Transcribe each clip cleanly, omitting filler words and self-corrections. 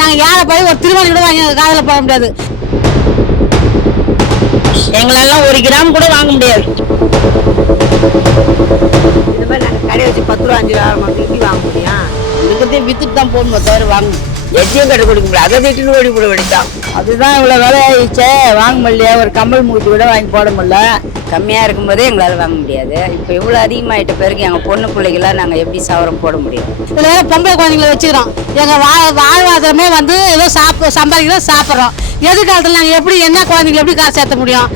நாங்கள் ஏழை போய் ஒரு திருமணம் கூட வாங்கி காதில் போட முடியாது. எங்களெல்லாம் 1 கிராம் கூட வாங்க முடியாது. இந்த மாதிரி நாங்கள் கடை வச்சு 10 ரூபா 5 ரூபா எப்படி வாங்க முடியும்? இருக்கிறதே வித்துட்டு தான் போகணும் தவிர வாங்க எஜ்ஜியும் கடை கொடுக்க முடியாது. அதை திட்டுன்னு ஓடி போட வேண்டியதான். அதுதான் இவ்வளோ விலை ஆயிடுச்சே, வாங்க முடியல. ஒரு கம்பல் மூச்சு கூட வாங்கி போட முடியல. கம்மியாக இருக்கும்போதே எங்களால் வாங்க முடியாது. இப்போ இவ்வளோ அதிகமாகிட்ட பிறகு எங்கள் பொண்ணு பிள்ளைகளாம் நாங்கள் எப்படி சவரம் போட முடியும்? இதில் வேறு பொம்பளை குழந்தைங்களை வச்சுக்கிறோம். எங்கள் வாழ்வாதாரமே வந்து ஏதோ சம்பாதிக்கிறோம், சாப்பிட்றோம். எதிர்காலத்தில் நாங்கள் எப்படி என்ன குழந்தைங்களை எப்படி காசு சேர்த்த முடியும்?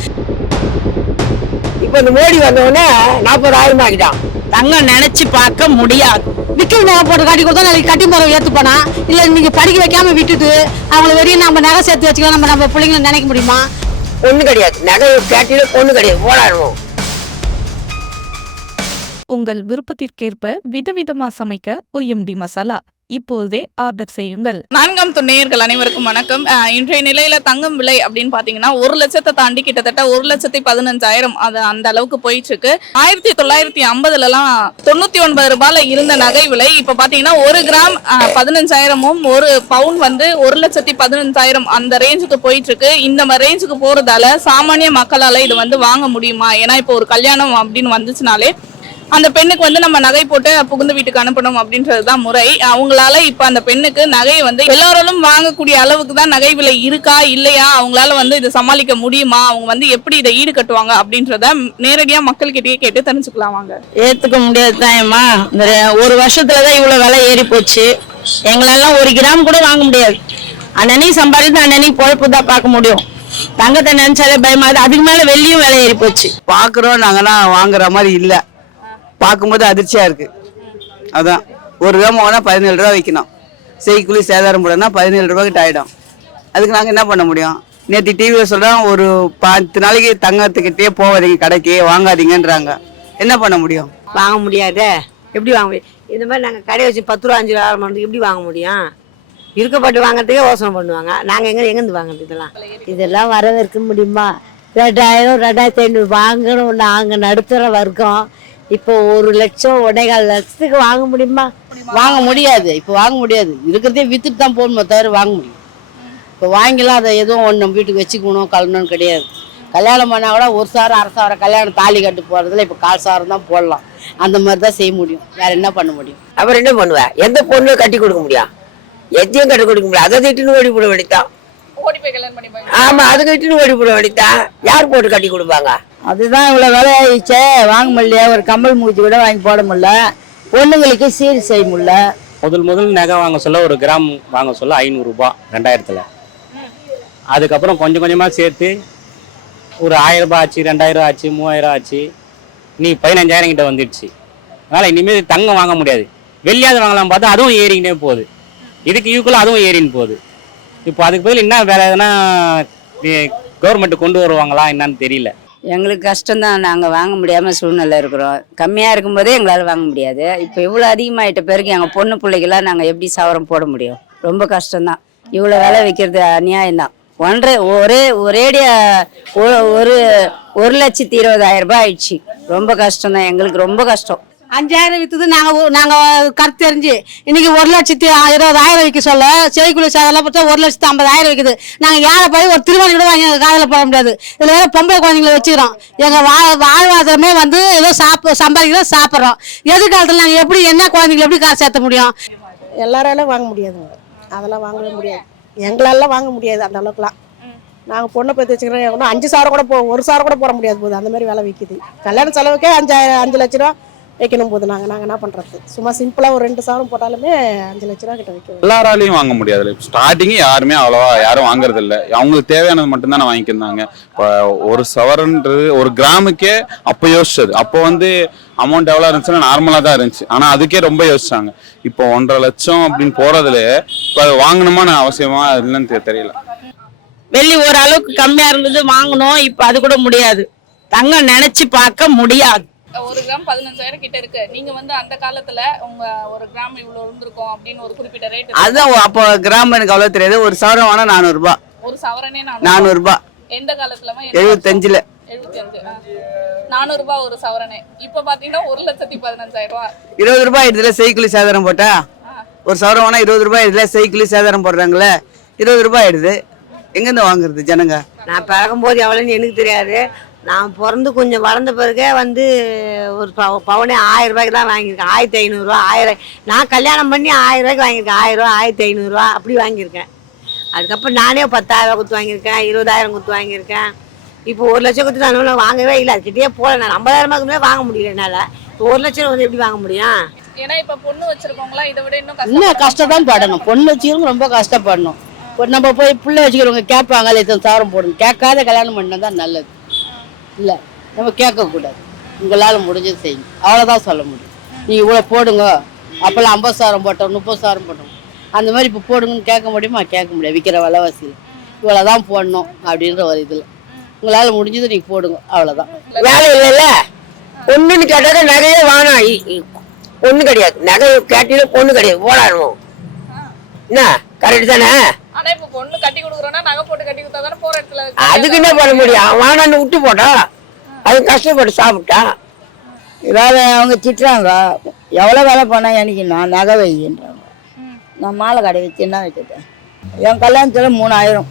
இப்போ இந்த மோடி வந்தோடனே 40,000 ஆகிட்டான். தங்கம் நினைச்சு பார்க்க முடியாது. விற்கிற நகை போட்டு கட்டி கொடுத்தா நாளைக்கு கட்டி போகிற ஏற்று போனா இல்லை நீங்கள் படிக்க வைக்காம விட்டுட்டு அவங்கள வெளியே நம்ம நகை சேர்த்து வச்சுக்கலாம். நம்ம பிள்ளைங்களை நினைக்க முடியுமா? ஒண்ணு கிடையாது. நகை கேட்டில பொண்ணு கிடையாது. போராடுவோம். உங்கள் விருப்பத்திற்கேற்ப விதவிதமா சமைக்க OMD மசாலா இப்போதே ஆர்டர் செய்யுங்கள். 4ஆம் நேயர்கள் அனைவருக்கும் வணக்கம். இன்றைய நிலையில தங்கம் விலை அப்படின்னு பாத்தீங்கன்னா 1 லட்சத்தை தாண்டி கிட்டத்தட்ட 1,15,000 அது அந்த அளவுக்கு போயிட்டு இருக்கு. 1950லலாம் 99 ரூபாயில இருந்த நகை விலை இப்ப பாத்தீங்கன்னா 1 கிராம் 15,000ம் 1 பவுன் வந்து 1,15,000 அந்த ரேஞ்சுக்கு போயிட்டு இருக்கு. இந்த ரேஞ்சுக்கு போறதால சாமானிய மக்களால இது வந்து வாங்க முடியுமா? ஏன்னா இப்போ ஒரு கல்யாணம் அப்படின்னு வந்துச்சுனாலே அந்த பெண்ணுக்கு வந்து நம்ம நகை போட்டு புகுந்த வீட்டுக்கு அனுப்பணும் அப்படின்றதுதான் முறை. அவங்களால இப்ப அந்த பெண்ணுக்கு நகையை வந்து எல்லாராலும் வாங்கக்கூடிய அளவுக்கு தான் நகை விலை இருக்கா இல்லையா, அவங்களால வந்து இதை சமாளிக்க முடியுமா, அவங்க வந்து எப்படி இதை ஈடு கட்டுவாங்க அப்படின்றத நேரடியா மக்கள் கிட்டயே கேட்டு தெரிஞ்சுக்கலாம் வாங்க. ஏத்துக்க முடியாது தாயம்மா. இந்த 1 வருஷத்துலதான் இவ்வளவு விலை ஏறி போச்சு. எங்களெல்லாம் 1 கிராம் கூட வாங்க முடியாது. அன்னன்னைக்கு சம்பாதித்து அன்னன்னைக்கு பொழப்பு தான் பார்க்க முடியும். தங்கத்தை நினைச்சாலே பயமாது. அதுக்கு மேல வெள்ளியும் விலை ஏறி போச்சு. பாக்குறோம், நாங்கன்னா வாங்குற மாதிரி இல்ல. பார்க்கும்போது அதிர்ச்சியா இருக்கு. அதான் 1 கிராம் வாங்கினா 17 ரூபா வைக்கணும். செய்கூலி சேதாரம் போடனா 17 ரூபா கிட்ட ஆயிடும். அதுக்கு நாங்க என்ன பண்ண முடியும்? நேற்று டிவியில் சொல்றோம், ஒரு 10 நாளைக்கு தங்கத்துக்கிட்டே போவாதீங்க, கடைக்கு வாங்காதீங்கன்றாங்க. என்ன பண்ண முடியும்? வாங்க முடியாதே. எப்படி வாங்க முடியும்? இந்த மாதிரி நாங்கள் கடை வச்சு 10 ரூபா 5 ரூபா எப்படி வாங்க முடியும்? இருக்கப்பட்டு வாங்குறதுக்கே யோசனை பண்ணுவாங்க. நாங்கள் எங்கேருந்து வாங்குறது? இதெல்லாம் வரவேற்க முடியுமா? 2000 2500 வாங்கணும். நாங்கள் நடுத்தர வர்க்கம். இப்போ 1 லட்சம் 1.25 லட்சத்துக்கு வாங்க முடியுமா? வாங்க முடியாது. இப்போ வாங்க முடியாது. இருக்கிறதே வித்துட்டு தான் போகணும் தவிர வாங்க முடியும். இப்போ வாங்கிலாம் அதை எதுவும் ஒன்று நம்ம வீட்டுக்கு வச்சுக்கணும் கலணும்னு கிடையாது. கல்யாணம் பண்ணால் கூட 1 சாரம் 1/2 சாரம் கல்யாணம் தாலி கட்டு போகிறதுல இப்போ 1/4 சாரம் தான் போடலாம். அந்த மாதிரி தான் செய்ய முடியும். வேற என்ன பண்ண முடியும்? அப்புறம் என்ன பண்ணுவேன்? எந்த பொண்ணு கட்டி கொடுக்க முடியும்? எத்தையும் கட்டி கொடுக்க முடியாது. அதை திட்டுன்னு ஓடி போட வேண்டியதான். ஆமா, அது கட்டின்னு ஓடி போட வேண்டியதான். யார் போட்டு கட்டி கொடுப்பாங்க? அதுதான் இவ்வளோ விலை ஆயிடுச்சே, வாங்க முடியல. ஒரு கம்பல் மூச்சு கூட வாங்கி போட முடியல. பொண்ணுங்களுக்கு சீர் செய்ய முடியல. முதல் நகை வாங்க சொல்ல 1 கிராம் வாங்க சொல்ல 500 ரூபாய் 2000ல். அதுக்கப்புறம் கொஞ்சம் கொஞ்சமாக சேர்த்து ஒரு 1000 ரூபாய் ஆச்சு, 2000 ஆச்சு, 3000 ஆச்சு, நீ 15,000 கிட்ட வந்துடுச்சு. அதனால் இனிமேல் தங்கம் வாங்க முடியாது. வெள்ளியாவது வாங்கலாம் பார்த்தா அதுவும் ஏறிக்கிட்டே போகுது. இதுக்கு ஈக்குவலாக அதுவும் ஏறின்னு போகுது. இப்போ அதுக்கு பதில் என்ன வேற எதுனா கவர்மெண்ட் கொண்டு வருவாங்களா என்னன்னு தெரியல. எங்களுக்கு கஷ்டம்தான். நாங்கள் வாங்க முடியாமல் சூழ்நிலை இருக்கிறோம். கம்மியாக இருக்கும்போதே எங்களால் வாங்க முடியாது. இப்போ இவ்வளோ அதிகமாகிட்ட பிறகு எங்கள் பொண்ணு பிள்ளைகளாம் நாங்கள் எப்படி சவரம் போட முடியும்? ரொம்ப கஷ்டம்தான். இவ்வளோ விலை வைக்கிறது அநியாயம்தான். ஒரேடியா 1,20,000 ரூபாய் ஆயிடுச்சு. ரொம்ப கஷ்டம்தான். எங்களுக்கு ரொம்ப கஷ்டம். 5,000 விற்றுது. நாங்கள் கருத்து தெரிஞ்சு இன்னைக்கு 1,20,000 வைக்க சொல்ல செய்கூலி சேதெல்லாம் பார்த்தா 1,50,000 வைக்குது. நாங்கள் ஏழை போய் ஒரு திருமணம் கூட வாங்கி காதில் போட முடியாது. இதில் வேறு பொம்பளை குழந்தைங்களை வச்சுக்கிறோம். எங்கள் வாழ்வாதாரமே வந்து ஏதோ சம்பாதிக்கிறோம், சாப்பிட்றோம். எதிர்காலத்தில் நாங்கள் எப்படி என்ன குழந்தைங்களை எப்படி காசு சேர்த்த முடியும்? எல்லாராலும் வாங்க முடியாதுங்க. அதெல்லாம் வாங்கவே முடியாது. எங்களாலாம் வாங்க முடியாது அந்த அளவுக்குலாம். நாங்கள் பொண்ணை பற்றி வச்சுக்கிறோம். ஒன்றும் 5 சாரம் கூட 1 சாரம் கூட போட முடியாது போகுது. அந்த மாதிரி வேலை விற்கிது. கல்யாண செலவுக்கே 5 லட்ச ரூபா வைக்கணும் போது நாங்கள் என்ன பண்ணுறது? சும்மா சிம்பிளாக ஒரு 2 சாரம் போட்டாலுமே 5 லட்ச ரூபா கிட்ட வைக்கணும். எல்லாராலையும் வாங்க முடியாது. ஸ்டார்டிங்கு யாருமே அவ்வளோவா யாரும் வாங்குறது இல்லை. அவங்களுக்கு தேவையானது மட்டும்தானே வாங்கிக்கிறாங்க. இப்போ 1 சவரன்றது 1 கிராமுக்கே அப்போ யோசிச்சது. அப்போ வந்து அமௌண்ட் எவ்வளோ இருந்துச்சுன்னா நார்மலாக தான் இருந்துச்சு. ஆனால் அதுக்கே ரொம்ப யோசிச்சாங்க. இப்போ 1.5 லட்சம் அப்படின்னு போகிறதுல இப்போ அது வாங்கணுமான அவசியமா இல்லைன்னு தெரியல. வெள்ளி ஓரளவுக்கு கம்மியா இருந்தது வாங்கணும். இப்ப அது கூட முடியாது. தங்கம் நினைச்சு பார்க்க முடியாது. 1 கிராம் 15,000 கிட்ட இருக்கு. நீங்க வந்து அந்த காலத்துல உங்க 1 கிராம் இவ்வளவு இருந்திருக்கும் அப்படின்னு ஒரு குறிப்பிட்ட ரேட்? அதான் அப்போ கிராம் எனக்கு அவ்வளவு தெரியாது. 1 சவரம் வாங்கினா 400 ரூபாய். ஒரு சவரனே 400 ரூபாய். எந்த காலத்துல? 75ல. 75. 400 ரூபாய் ஒரு சவரனே. இப்ப பாத்தீங்கன்னா 1,15,000 ரூபாய். 20 ரூபாய் இதுல செய்கூலி சேதாரம் போட்டா ஒரு சவரம் வாங்கினா 20 ரூபாய் ஆயிடுதுல, சைக்கிள் சேதாரம் போடுறாங்களே 20 ரூபாய் ஆயிடுது. எங்கேருந்து வாங்குறது ஜனங்க? நான் பிறக்கும்போது எவ்வளோன்னு எனக்கு தெரியாது. நான் பிறந்து கொஞ்சம் வளர்ந்த பிறகே வந்து ஒரு பவுனே 1000 ரூபாய்க்கு தான் வாங்கியிருக்கேன். 1500 1000. நான் கல்யாணம் பண்ணி 1000 ரூபாய்க்கு வாங்கியிருக்கேன். 1000 1500 அப்படி வாங்கியிருக்கேன். அதுக்கப்புறம் நானே 10,000 கொடுத்து வாங்கியிருக்கேன், 20,000 கொடுத்து வாங்கியிருக்கேன். இப்போ 1 லட்சம் கொடுத்து நான் வாங்கவே இல்லை. அதுக்கிட்டே போல நான் 50,000 வாங்க முடியல என்னால். இப்போ 1 லட்சம் வந்து எப்படி வாங்க முடியும்? ஏன்னா இப்ப பொண்ணு வச்சிருக்கவங்களா இதை விட இன்னும் இன்னும் கஷ்டம் படணும். பொண்ணு வச்சுக்கிறவங்க ரொம்ப கஷ்டப்படணும். இப்போ நம்ம போய் பிள்ளை வச்சுக்கிறவங்க கேட்பாங்க, இத்தனை சவரம் போடணும். கேட்காத கல்யாணம் பண்ணால் தான் நல்லது. இல்லை நம்ம கேட்கக்கூடாது. உங்களால் முடிஞ்சது செய்யுங்க, அவ்வளோதான் சொல்ல முடியும். நீங்கள் இவ்வளோ போடுங்க, அப்போல்லாம் 50,000 போட்டோம், 30,000 போட்டோம், அந்த மாதிரி இப்போ போடுங்கன்னு கேட்க முடியுமா? கேட்க முடியாது. விற்கிற விலைவாசியில் இவ்வளோதான் போடணும் அப்படின்ற ஒரு இதில் உங்களால் முடிஞ்சது நீங்கள் போடுங்க, அவ்வளோதான். வேலை இல்லைல்ல. பொண்ணுன்னு கேட்டாக்க நகையே வேணாம். பொண்ணு கிடையாது, நகை கேட்டில பொண்ணு கிடையாது, போடாடுவோம். என்ன கரெக்ட் தானே? ஆனா இப்ப பொண்ணு கட்டி கொடுக்குறோம்னா நகை போட்டு கட்டி கொடுத்தா தானே போற இடத்துல அதுக்கு என்ன பண்ண முடியும்? வேணான்னு விட்டு போட்டா அது கஷ்டப்பட்டு சாப்பிட்டா. வேலை அவங்க திட்டுறாங்க, எவ்வளோ வேலை பண்ணால் எனக்கு நான் நகை வைக்கின்றாங்க. நான் மாலை கடை வச்சு என்ன வைக்கிறது? என் கல்யாணத்தில் 3000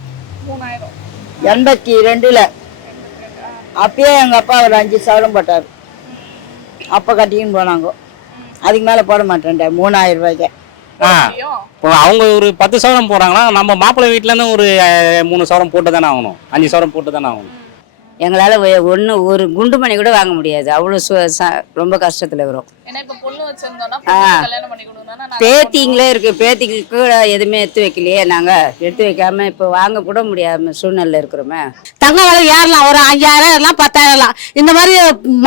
82ல் அப்பயே எங்கள் அப்பா ஒரு 5 சவரம் போட்டார். அப்போ கட்டிக்கின்னு போனாங்க. அதுக்கு மேலே போட மாட்டேன்டா 3000 ரூபாய்க்கு. இப்போ அவங்க ஒரு 10 சவரம் போடுறாங்கன்னா நம்ம மாப்பிள்ளை வீட்டிலேருந்து ஒரு 3 சவரம் போட்டு தானே ஆகணும், 5 சவரம் போட்டு தானே ஆகணும். எங்களால் ஒரு குண்டு மணி கூட வாங்க முடியாது. அவ்வளோ ரொம்ப கஷ்டத்தில் இருக்கிறோம். ஏன்னா இப்ப பொண்ணு வச்சிருந்தோம்னா கல்யாணம் பண்ணி கொடுக்கணும்னா பேத்திங்களே இருக்கு, பேத்திங்களுக்கு கூட எதுவுமே எடுத்து வைக்கலையே. நாங்கள் எடுத்து வைக்காம இப்போ வாங்க கூட முடியாம சூழ்நிலை இருக்கிறோமே. தங்க விலை ஏறலாம், ஒரு 5000 ஏறலாம், 10,000 இந்த மாதிரி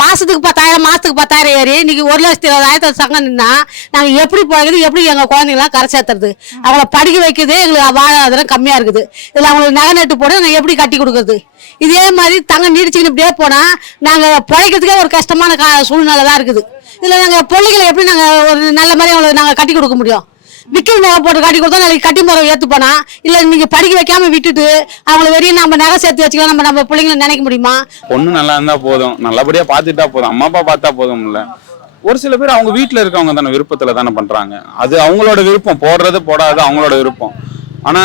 மாசத்துக்கு 10,000 மாசத்துக்கு 10,000 ஏறி இன்னைக்கு 1,20,000 சங்கம் நின்னா நாங்கள் எப்படி போகிறது? எப்படி எங்கள் குழந்தைங்களாம் கரை சேர்த்துறது? அவங்கள படிக்க வைக்கிறது எங்களுக்கு வாழ்வாதாரம் கம்மியா இருக்குது. இதில் அவங்களுக்கு நகை நட்டு போட்டு நாங்கள் எப்படி கட்டி கொடுக்குறது? இதே மாதிரி தங்க நீடிச்சுக்கிட்டு இப்படியே போனா நாங்க பிழைக்கிறதுக்கே ஒரு கஷ்டமான சூழ்நிலை தான் இருக்குது. இதுல நாங்க பிள்ளைகளை எப்படி நாங்க ஒரு நல்ல மாதிரி அவங்களுக்கு நாங்க கட்டி கொடுக்க முடியும்? விக்கல் நகை போட்டு கட்டி கொடுத்தா நாளைக்கு கட்டி முறை ஏற்றுப்போனா? இல்லை நீங்க படிக்க வைக்காம விட்டுட்டு அவங்கள வெறியும் நம்ம நகை சேர்த்து வச்சுக்கலாம் நம்ம பிள்ளைங்களை நினைக்க முடியுமா? பொண்ணு நல்லா இருந்தா போதும், நல்லபடியா பார்த்துட்டா போதும், அம்மா அப்பா பார்த்தா போதும். இல்ல ஒரு சில பேர் அவங்க வீட்டுல இருக்கவங்க தானே விருப்பத்துல தானே பண்றாங்க. அது அவங்களோட விருப்பம், போடுறது போடாது அவங்களோட விருப்பம். ஆனா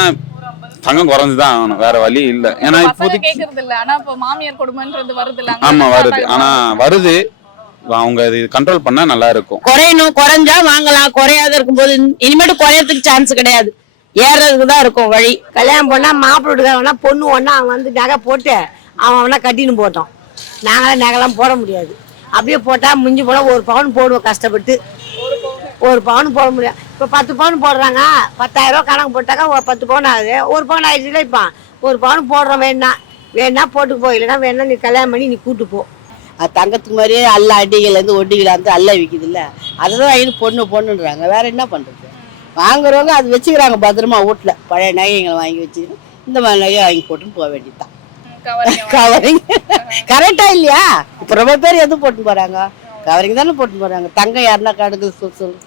தங்கம் குறைஞ்சுதான் ஆகணும், வேற வழி இல்ல. ஏன்னா இப்போதைக்கு கேக்குறது இல்ல. ஆனா இப்ப மாமியார் கொடுமைன்றது வருது இல்ல? ஆமா வருது. ஆனா வருது, அவங்க இது கண்ட்ரோல் பண்ணா நல்லா இருக்கும். குறையணும், குறைஞ்சா வாங்கலாம். குறையாத இருக்கும்போது இனிமேட்டு குறையறதுக்கு சான்ஸ் கிடையாது, ஏறதுக்கு தான் இருக்கும் வழி. கல்யாணம் பண்ணால் மாப்பிள்ளை பொண்ணு ஒன்றா அவன் வந்து நகை போட்டு அவனா கட்டின்னு போட்டோம். நாங்களாம் நகைலாம் போட முடியாது. அப்படியே போட்டால் முடிஞ்சு போனால் 1 பவுன் போடுவோம் கஷ்டப்பட்டு. 1 பவுன் போட முடியாது. இப்போ 10 பவுன் போடுறாங்க, 10,000 ரூபா கணக்கு போட்டாக்கா 10 பவுன் ஆகுது. 1 பவுன் ஆயிடுச்சுல. இப்போ 1 பவுன் போடுறோம். வேணா போட்டு போ, இல்லைன்னா வேணா நீ கல்யாணம் பண்ணி நீ கூட்டு போ. அது தங்கத்துக்கு மாதிரியே அல்ல அடிகள்லேருந்து ஒட்டிகளாந்து அல்ல விற்கிது இல்லை, அதை தான் வாங்கி பொண்ணுன்றாங்க. வேற என்ன பண்ணுறது? வாங்குறவங்க அது வச்சுக்கிறாங்க பத்திரமா வீட்டில். பழைய நகைங்களை வாங்கி வச்சுக்கிட்டு இந்த மாதிரி நகையை வாங்கி போட்டுன்னு போக வேண்டியதுதான். கவரிங் கரெக்டா இல்லையா? இப்போ ரொம்ப பேர் எதுவும் போட்டு போகிறாங்க, கவரிங் தானே போட்டு போகிறாங்க. தங்கம் யாருன்னா கடுக்கு சொல்லு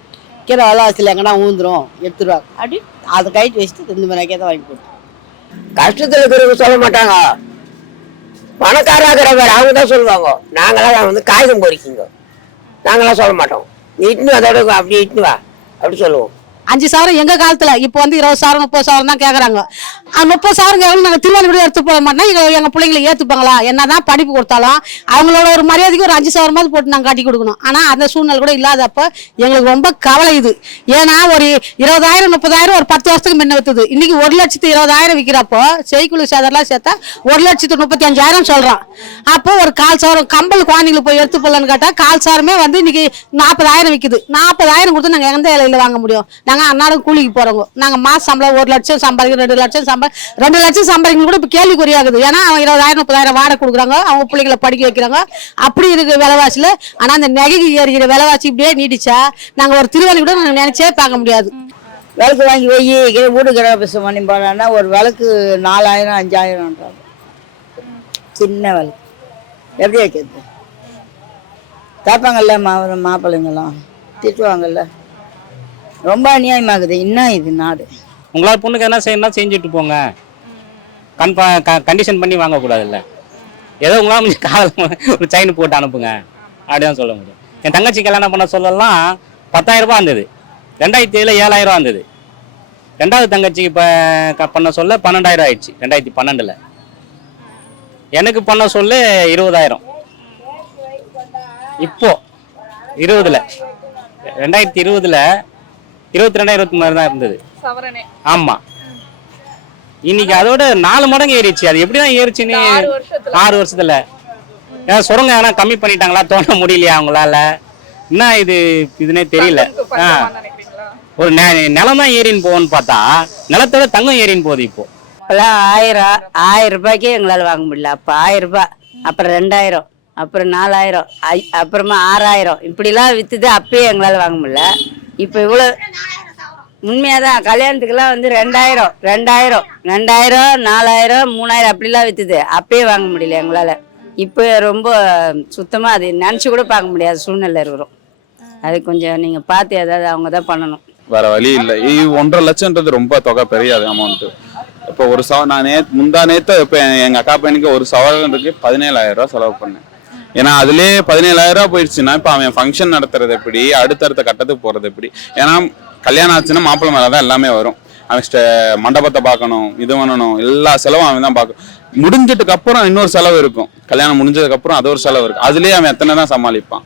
கீரை வளவாசியில் எங்கன்னா ஊந்துரும் எடுத்துருவாங்க. அப்படி அதை கைட்டு வச்சுட்டு இந்த மாதிரி நகையை தான் வாங்கி போட்டு. கஷ்டத்தில் இருக்கிறவங்க சொல்ல மாட்டாங்க, பணக்காராகிற வேற அவங்க தான் சொல்லுவாங்க. நாங்களாம் வந்து காகிதம் பொறிக்கிங்க, நாங்களாம் சொல்ல மாட்டோம். நீ இட்டுன்னு அதோட அப்படி இட்டுன்னு வா அப்படி சொல்லுவோம். 5 சவரம் எங்க காலத்துல இப்போ வந்து 20,000 30,000 தான் கேக்குறாங்க. 30,000 கேட்கணும். நாங்க திருவாரூர் கூட எடுத்து போட மாட்டோம். எங்க பிள்ளைங்களை ஏத்துப்பாங்களா? என்னதான் படிப்பு கொடுத்தாலும் அவங்களோட ஒரு மரியாதைக்கு ஒரு 5 சவரமாவது போட்டு நாங்க கட்டி கொடுக்கணும். ஆனா அந்த சூழ்நிலை கூட இல்லாதப்ப எங்களுக்கு ரொம்ப கவலை இது. ஏன்னா ஒரு 20,000 30,000 ஒரு 10 வருஷத்துக்கு முன்ன வித்துது. இன்னைக்கு 1,20,000 விற்கிறப்போ செய்குலி சேதெல்லாம் சேர்த்தா 1,35,000 சொல்றான். அப்போ ஒரு 1/4 சவரம் கம்பல் குழந்தைங்களுக்கு போய் எடுத்து போடலான்னு கேட்டா 1/4 சவரமே வந்து இன்னைக்கு 40,000 விற்குது. 40,000 கொடுத்து நாங்க எந்த இலையில வாங்க முடியும்? நாங்க அன்னாடம் கூலிக்கு போறோங்க. நாங்க மாச சம்பளம் 1 லட்சம் சம்பாதிக்கிறோம், 2 லட்சம் 2 லட்சம் சம்பாதிக்கணும் கூட இப்ப கேள்விக்குறியாகுது. ஏன்னா அவங்க 20,000 30,000 வாடகை கொடுக்குறாங்க, அவங்க பிள்ளைங்களை படிக்க வைக்கிறாங்க. அப்படி இருக்கு விலைவாசியில. ஆனா அந்த நகைக்கு ஏறிக்கிற விலைவாசி இப்படியே நீடிச்சா நாங்க ஒரு திருவள்ளி கூட நாங்க நினைச்சே பார்க்க முடியாது. விளக்கு வாங்கி போய் வீடு கிரகப்பிரவேசம் பண்ணி போனான்னா ஒரு விளக்கு 4,000 5,000 சின்ன விளக்கு எப்படி வைக்கிறது? கேட்பாங்கல்ல மாப்பிள்ளைங்களாம் திட்டுவாங்கல்ல. ரொம்ப அநியாயமாகுது. என்ன இது நாடு? உங்களால் பொண்ணுக்கு என்ன செய்யணும்னா செஞ்சுட்டு போங்க, கண்டிஷன் பண்ணி வாங்கக்கூடாதுல்ல. ஏதோ உங்களால் கொஞ்சம் காதல் ஒரு செயின் போட்டு அனுப்புங்க அப்படிதான் சொல்ல முடியும். என் தங்கச்சி கல்யாணம் பண்ண சொல்லலாம் 10,000 ரூபாய் இருந்தது. 2007 7,000 வந்தது. ரெண்டாவது தங்கச்சிக்கு இப்போ பண்ண சொல்ல 12,000 ஆயிடுச்சு 2012. எனக்கு பண்ண சொல்ல 20,000. இப்போ 20ல் 2020ல் 22 23 தான் இருந்தது. ஆமாம், இன்னைக்கு அதோட 4 மடங்கு ஏறிச்சு. அது எப்படி தான் ஏறிச்சுன்னு 6 வருஷத்துல ஏன்னா சுரங்க ஏன்னா கம்மி பண்ணிட்டாங்களா, தோண முடியலையா அவங்களால, என்ன இதுன்னே தெரியல. ஒரு நிலம் தான் ஏறின்னு போகும்னு பார்த்தா நிலத்தோட தங்கம் ஏறின்னு போகுது. இப்போ இப்போல்லாம் 1000 ரூபாய்க்கே எங்களால் வாங்க முடியல. அப்போ 1000 ரூபாய், அப்புறம் 2000, அப்புறம் 4000, அப்புறமா 6000 இப்படிலாம் விற்றுது. அப்பயே எங்களால் வாங்க முடியல. இப்போ இவ்வளோ உண்மையாக தான் கல்யாணத்துக்கெல்லாம் வந்து 2000, 4000, 3000 அப்படிலாம் விற்றுது. அப்பயே வாங்க முடியல எங்களால். இப்போ ரொம்ப சுத்தமாக அது நினச்சி கூட பார்க்க முடியாத சூழ்நிலை இருக்கிறோம். அது கொஞ்சம் நீங்கள் பார்த்து ஏதாவது அவங்க தான் பண்ணணும். வேற வழி இல்லை. 1.5 லட்சம்ன்றது ரொம்ப தொகை, பெரிய அமௌண்ட்டு. இப்போ ஒரு நான் முந்தா நேற்று இப்போ எங்கள் அக்கா பையனுக்கு ஒரு சவரனுக்கு 17,000 ரூபா செலவு பண்ணேன். ஏன்னா அதுலேயே 17,000 ரூபா போயிடுச்சுன்னா இப்போ அவன் ஃபங்க்ஷன் நடத்துறது எப்படி, அடுத்தடுத்த கட்டத்துக்கு போகிறது எப்படி? ஏன்னா கல்யாணம் ஆச்சுன்னா மாப்பிள்ளை மேலே தான் எல்லாமே வரும். அவன் மண்டபத்தை பார்க்கணும், இது பண்ணணும், எல்லா செலவும் அவன் தான் பார்க்கணும். முடிஞ்சதுக்கு அப்புறம் இன்னொரு செலவு இருக்கும், கல்யாணம் முடிஞ்சதுக்கு அப்புறம் அது ஒரு செலவு இருக்கும். அதுலேயே அவன் எத்தனை தான் சமாளிப்பான்?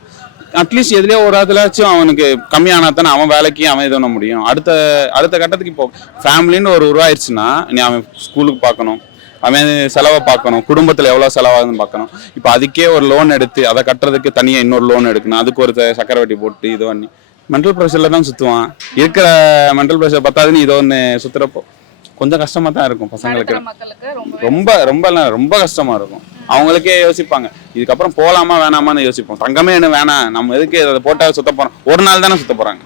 அட்லீஸ்ட் எதுலேயோ ஒரு அதுலாச்சும் அவனுக்கு கம்மியானா தானே அவன் வேலைக்கு அவன் இது பண்ண முடியும். அடுத்த கட்டத்துக்கு இப்போ ஃபேமிலின்னு ஒரு உருவாயிருச்சுன்னா நீ அவன் ஸ்கூலுக்கு பார்க்கணும், அவன் செலவை பார்க்கணும், குடும்பத்தில் எவ்வளோ செலவாகுதுன்னு பார்க்கணும். இப்போ அதுக்கே ஒரு லோன் எடுத்து அதை கட்டுறதுக்கு தனியாக இன்னொரு லோன் எடுக்கணும், அதுக்கு ஒரு சக்கரை வட்டி போட்டு இது பண்ணி மென்டல் ப்ரெஷரில் தான் சுற்றுவான். இருக்கிற மென்டல் ப்ரெஷர் பத்தாதுன்னு இது ஒன்று சுற்றுறப்போ கொஞ்சம் கஷ்டமாக தான் இருக்கும் பசங்களுக்கு. ரொம்ப ரொம்ப ரொம்ப கஷ்டமாக இருக்கும். அவங்களுக்கே யோசிப்பாங்க, இதுக்கப்புறம் போகலாமா வேணாமான்னு யோசிப்போம். தங்கமே என்ன வேணாம், நம்ம எதுக்கு அதை போட்டால் சுத்த போகிறோம், ஒரு நாள் தானே சுத்த போகிறாங்க.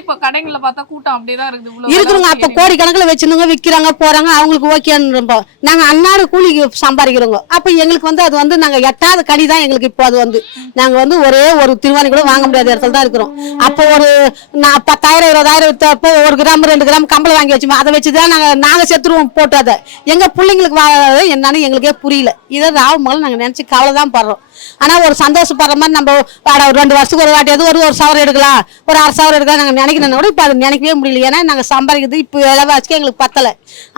இப்ப கடைகளை பார்த்தா கூட்டம் அப்படிதான் இருக்குதுங்க. அப்ப கோடி கணக்குல வச்சுருங்க, விற்கிறாங்க போறாங்க, அவங்களுக்கு ஓகேன்னு. நாங்க அன்னாடு கூலிக்கு சம்பாதிக்கிறோங்க. அப்ப எங்களுக்கு வந்து அது வந்து நாங்க எட்டாவது கனி தான் எங்களுக்கு. இப்போ அது வந்து நாங்க வந்து ஒரே ஒரு திருவாணி கூட வாங்க முடியாத இடத்துல தான் இருக்கிறோம். அப்போ ஒரு 10,000 20,000 வித்தப்போ 1 கிராம் 2 கிராம் கம்பளம் வாங்கி வச்சோம். அதை வச்சுதான் நாங்க செத்துருவோம் போட்டு. அதை எங்க பிள்ளைங்களுக்கு வாழறது என்னன்னு எங்களுக்கே புரியல. இதை ராவு மகள் நாங்க நினைச்சு கவலை தான் படுறோம். ஆனா ஒரு சந்தோஷப்படுற மாதிரி நம்ம 2 வருஷத்துக்கு ஒரு வாட்டியாவது ஒரு சவரம் எடுக்கலாம், ஒரு 1/2 சவரம் எடுக்கலாம் நாங்க நினைக்கணும் கூட. இப்போ அது நினைக்கவே முடியல. ஏன்னா நாங்க சம்பாதிக்கிறது இப்போ விலைவாசிக்கு எங்களுக்கு பத்தலை.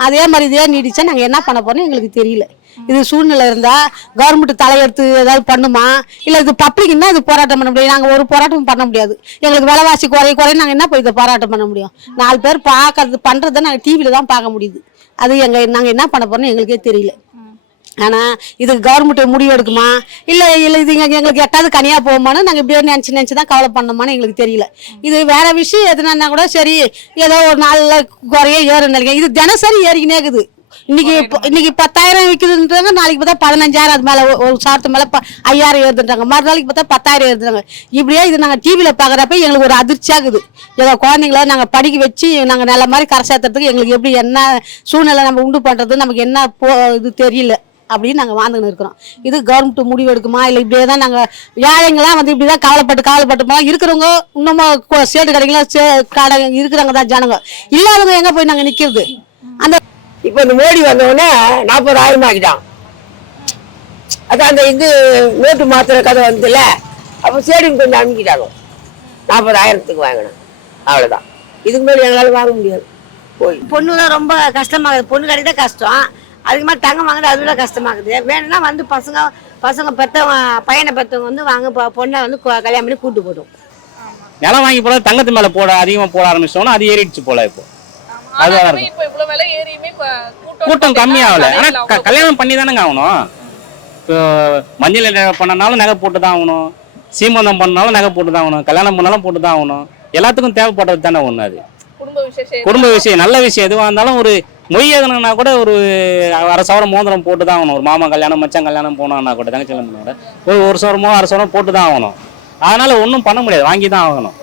அதே மாதிரி இதே நீடிச்சா நாங்க என்ன பண்ண போறோம்னு எங்களுக்கு தெரியல. இது சூழ்நிலை இருந்தா கவர்மெண்ட் தலையெடுத்து ஏதாவது பண்ணுமா, இல்லை இது பப்ளிக்னா இது போராட்டம் பண்ண முடியும். நாங்கள் ஒரு போராட்டமும் பண்ண முடியாது. எங்களுக்கு விலைவாசி குறைய நாங்கள் என்ன போய் இதை போராட்டம் பண்ண முடியும்? 4 பேர் பார்க்கறது பண்ணுறதை நாங்கள் டிவியில் தான் பார்க்க முடியுது. அது நாங்கள் என்ன பண்ண போறோம்னு எங்களுக்கே தெரியல. ஆனால் இதுக்கு கவர்மெண்ட் முடிவு எடுக்குமா, இல்லை இது எங்களுக்கு எட்டாவது கனியாக போகுமான்னு நாங்கள் இப்படியே நினச்சி தான் கவலை பண்ணோமான்னு எங்களுக்கு தெரியல. இது வேற விஷயம் எதுனா கூட சரி, ஏதோ ஒரு நாளில் குறைய ஏறு நினைக்கிறேன். இது தினசரி ஏறிக்கினே இருக்குது. இன்னைக்கு 10,000 விற்குதுன்றாங்க, நாளைக்கு பார்த்தா 15,000, அது மேலே ஒரு சாரத்து மேலே 5,000 ஏறுதுன்றாங்க, மறுநாளைக்கு பார்த்தா 10,000 ஏறுதுறாங்க. இப்படியே இது நாங்கள் டிவியில் பார்க்குறப்ப எங்களுக்கு ஒரு அதிர்ச்சியாகுது. ஏதோ குழந்தைங்கள நாங்கள் படிக்க வச்சு நாங்கள் நல்ல மாதிரி கரை சேர்த்துறதுக்கு எங்களுக்கு எப்படி என்ன சூழ்நிலை நம்ம உண்டு பண்ணுறது நமக்கு என்ன இது தெரியல அப்படின்னு நாங்கள் வாழ்ந்துன்னு இருக்கிறோம். இது கவர்மெண்ட் முடிவு எடுக்குமா, இல்லை இப்படியே தான் நாங்கள் ஏழைங்களாம் வந்து இப்படி தான் கவலைப்பட்டு இருக்கிறவங்க இன்னமும் சேட்டு கடைங்களாம் கடை இருக்கிறவங்க தான் ஜனங்க. இல்லாதவங்க எங்கே போய் நாங்கள் நிற்கிறது? அந்த இப்போ இந்த மோடி வந்தோடனே 40,000 ஆக்கிட்டான். அதான் அந்த நோட்டு மாத்திர கதை வந்ததுல அப்போ சேடிங் கொஞ்சம் அனுப்பிக்கிட்டாங்க. 40,000த்துக்கு வாங்கினேன், அவ்வளோதான். இதுக்கு மேலே எங்களால் வாங்க முடியாது. போய் பொண்ணு தான் ரொம்ப கஷ்டமாகுது. பொண்ணு கிடைக்க தான் கஷ்டம். அதுக்கு மாதிரி தங்கம் வாங்குறது அது விட கஷ்டமாகுது. வேணும்னா வந்து பசங்க பெற்றவங்க பையனை பெற்றவங்க வந்து வாங்க பொண்ணை வந்து கல்யாணம் பண்ணி கூட்டு போட்டோம். நிலம் வாங்கி போல தங்கத்து மேலே அதிகமாக போட ஆரம்பிச்சோன்னா அது ஏறிடுச்சு போல. இப்போ அதுதான் கூட்டம் கம்மியாகல. ஆனால் கல்யாணம் பண்ணி தானேங்க ஆகணும். இப்போ மஞ்சள் பண்ணனாலும் நகை போட்டு தான் ஆகணும், சீமந்தம் பண்ணாலும் நகை போட்டு தான் ஆகணும், கல்யாணம் பண்ணாலும் போட்டு தான் ஆகணும். எல்லாத்துக்கும் தேவைப்பட்டது தானே ஒன்று. அது குடும்ப விஷயம், நல்ல விஷயம் எதுவாக இருந்தாலும் ஒரு மொய் எதுனா கூட ஒரு 1/2 சவரம் மோதிரம் போட்டு தான் ஆகணும். ஒரு மாமா கல்யாணம் மச்சான் கல்யாணம் போனோம்னா கூட தங்கச்சி கல்யாணம் கூட ஒரு சவரமோ 1/2 சவரம் போட்டு தான் ஆகணும். அதனால ஒன்றும் பண்ண முடியாது, வாங்கி தான் ஆகணும்.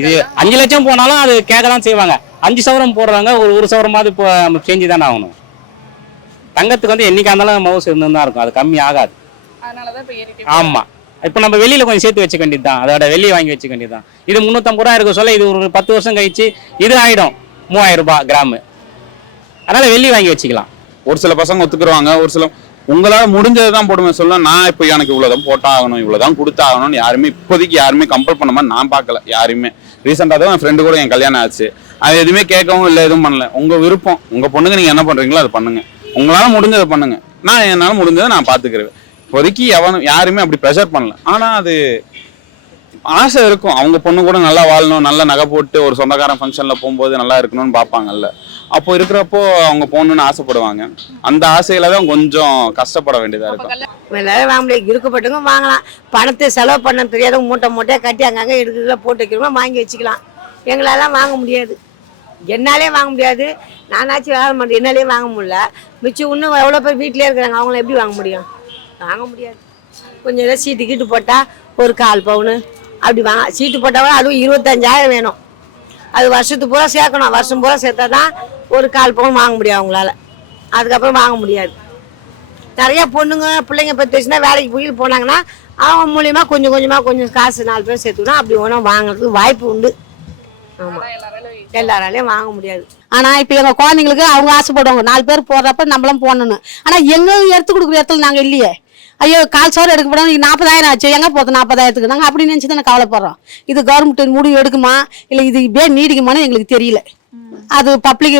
இது 5 லட்சம் போனாலும் அது கேட்க தான் செய்வாங்க. 5 சவரம் போடுறாங்க, ஒரு சவரமாவது இப்போ நம்ம செஞ்சு தானே ஆகணும். தங்கத்துக்கு வந்து என்னைக்கா இருந்தாலும் மவுசு இருந்து தான் இருக்கும், அது கம்மி ஆகாது. ஆமாம், இப்போ நம்ம வெளியில் கொஞ்சம் சேர்த்து வச்சுக்க வேண்டியது தான், அதோட வெளியே வாங்கி வச்சுக்க வேண்டியது தான். இது 350 ரூபா இருக்க சொல்ல இது ஒரு 10 வருஷம் கழிச்சு இது ஆகிடும் 3000 ரூபாய் கிராமு. அதனால் வெளியே வாங்கி வச்சுக்கலாம். ஒரு சில பசங்க ஒத்துக்குருவாங்க, ஒரு சில உங்களால் முடிஞ்சதை தான் போடுவேன் சொல்ல. நான் இப்போ எனக்கு இவ்வளோதான் போட்டாகணும், இவ்வளோதான் கொடுத்தாகணும்னு யாருமே இப்போதைக்கு யாருமே கம்பல் பண்ண மாதிரி நான் பார்க்கல யாருமே. ரீசெண்டாக தான் என் ஃப்ரெண்டு கூட என் கல்யாணம் ஆச்சு. அது எதுவுமே கேட்கவும் இல்லை, எதுவும் பண்ணல. உங்கள் விருப்பம், உங்கள் பொண்ணுங்க நீங்கள் என்ன பண்ணுறீங்களோ அதை பண்ணுங்க, உங்களால் முடிஞ்சதை பண்ணுங்க, நான் என்னால் முடிஞ்சதை நான் பார்த்துக்கிறேன். இப்போதைக்கு யாருமே அப்படி ப்ரெஷர் பண்ணல. ஆனால் அது ஆசை இருக்கும், அவங்க பொண்ணு கூட நல்லா வாழணும், நல்லா நகை போட்டு ஒரு சொந்தக்காரன் ஃபங்க்ஷனில் போகும்போது நல்லா இருக்கணும்னு பார்ப்பாங்கல்ல. அப்போ இருக்கிறப்போ அவங்க போகணுன்னு ஆசைப்படுவாங்க. அந்த ஆசையில தான் கொஞ்சம் கஷ்டப்பட வேண்டியதாக இருக்கும். எல்லாரும் வாங்க முடியாது, இருக்கப்பட்டவங்க வாங்கலாம். பணத்தை செலவு பண்ண தெரியாதவங்க மூட்டை மூட்டையாக கட்டி அங்கங்கே எடுக்கிறதுல போட்டு வைக்கிறோம், வாங்கி வச்சுக்கலாம். எங்களாலாம் வாங்க முடியாது, என்னாலே வாங்க முடியாது. நானாச்சும் வேலை பண்ணுறேன், என்னாலே வாங்க முடியல. மிச்சம் இன்னும் எவ்வளோ பேர் வீட்டிலே இருக்கிறாங்க, அவங்கள எப்படி வாங்க முடியும்? வாங்க முடியாது. கொஞ்சம் ஏதாவது சீட்டு கீட்டு போட்டால் ஒரு 1/4 பவுன் அப்படி வாங்க. சீட்டு போட்டால் அதுவும் 25,000 வேணும். அது வருஷத்துக்கு பூரா சேர்க்கணும், வருஷம் பூரா சேர்த்தா தான் ஒரு 1/4 பவுன் வாங்க முடியும் அவங்களால. அதுக்கப்புறம் வாங்க முடியாது. நிறையா பொண்ணுங்க பிள்ளைங்க பற்றி வச்சுன்னா வேலைக்கு போய் போனாங்கன்னா அவங்க மூலியமா கொஞ்சம் கொஞ்சமாக கொஞ்சம் காசு 4 பேர் சேர்த்துக்கணும். அப்படி ஒன்றும் வாங்குறதுக்கு வாய்ப்பு உண்டு. ஆமாம், எல்லாராலையும் வாங்க முடியாது. ஆனா இப்ப எங்க குழந்தைங்களுக்கு அவங்க ஆசைப்படுவாங்க 4 பேர் போடுறப்ப நம்மளும் போடணும். ஆனா எங்க எடுத்து கொடுக்குற இடத்துல நாங்க இல்லையே. ஐயோ கால் சோறு எடுக்க போறோம், 40,000 ஆச்சு, எங்க போகுது 40,000க்கு? நாங்க அப்படி நினைச்சு தானே கவலைப்படுறோம். இது கவர்மெண்ட் முடிவு எடுக்குமா இல்லை இது இப்படியே நீடிக்குமான்னு எங்களுக்கு தெரியல. அது பப்ளிக்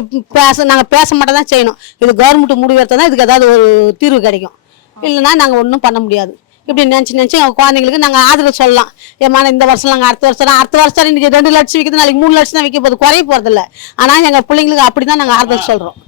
நாங்கள் பேச மட்டும் தான் செய்யணும். இது கவர்மெண்ட் முடிவு எடுத்தால் தான் இதுக்கு ஏதாவது ஒரு தீர்வு கிடைக்கும். இல்லைன்னா நாங்கள் ஒன்றும் பண்ண முடியாது. இப்படி நினச்சி அவங்க குழந்தைங்களுக்கு நாங்கள் ஆதரவு சொல்லலாம். ஏமான இந்த வருஷம் நாங்கள் அடுத்த வருஷம் இன்னைக்கு 2 லட்சம் விற்கிறது, நாளைக்கு 3 லட்சம் தான் விற்க போகுது, குறைய போகிறதில்ல. ஆனால் எங்கள் பிள்ளைங்களுக்கு அப்படி தான் நாங்கள் ஆதரவு சொல்கிறோம்.